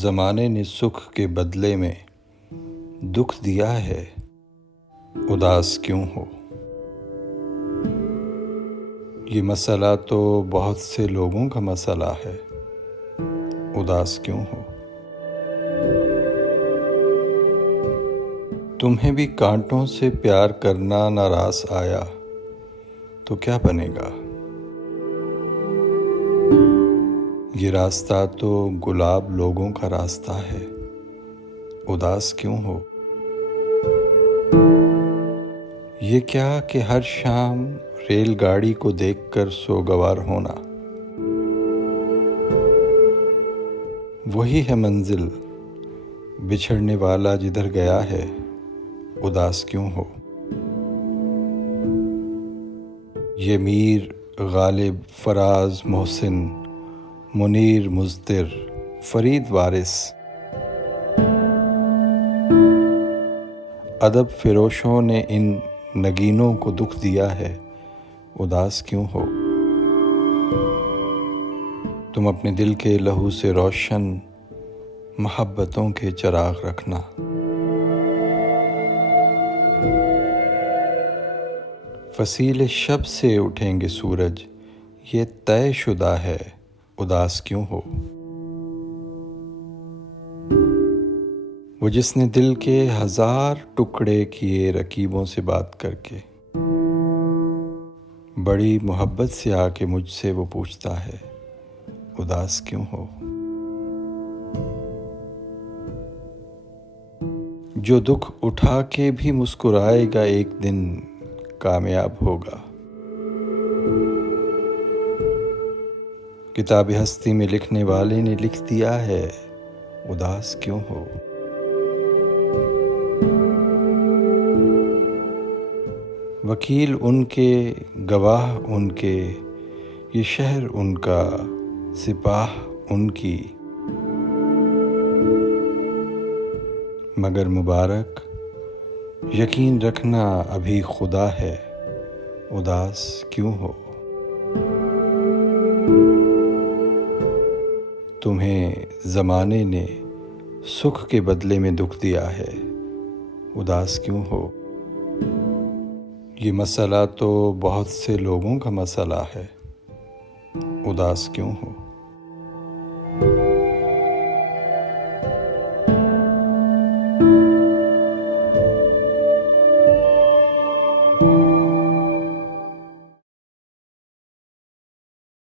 ज़माने ने सुख के बदले में दुख दिया है, उदास क्यों हो। ये मसला तो बहुत से लोगों का मसला है, उदास क्यों हो। तुम्हें भी कांटों से प्यार करना नाराज़ आया तो क्या बनेगा। ये रास्ता तो गुलाब लोगों का रास्ता है, उदास क्यों हो। ये क्या कि हर शाम रेलगाड़ी को देखकर सोगवार होना, वही है मंजिल बिछड़ने वाला जिधर गया है, उदास क्यों हो। ये मीर गालिब फराज मोहसिन मुनीर मुज़्दिर फरीद वारिस अदब फ़िरोशों ने इन नगीनों को दुख दिया है, उदास क्यों हो। तुम अपने दिल के लहू से रोशन मोहब्बतों के चिराग रखना। फसील शब से उठेंगे सूरज, ये तय शुदा है, उदास क्यों हो। वो जिसने दिल के 1000 टुकड़े किए रकीबों से बात करके, बड़ी मोहब्बत से आके मुझसे वो पूछता है, उदास क्यों हो। जो दुख उठा के भी मुस्कुराएगा एक दिन कामयाब होगा। किताब हस्ती में लिखने वाले ने लिख दिया है, उदास क्यों हो। वकील उनके, गवाह उनके, ये शहर उनका, सिपाह उनकी, मगर मुबारक यकीन रखना अभी खुदा है, उदास क्यों हो। तुम्हें ज़माने ने सुख के बदले में दुख दिया है, उदास क्यों हो। ये मसला तो बहुत से लोगों का मसला है, उदास क्यों हो।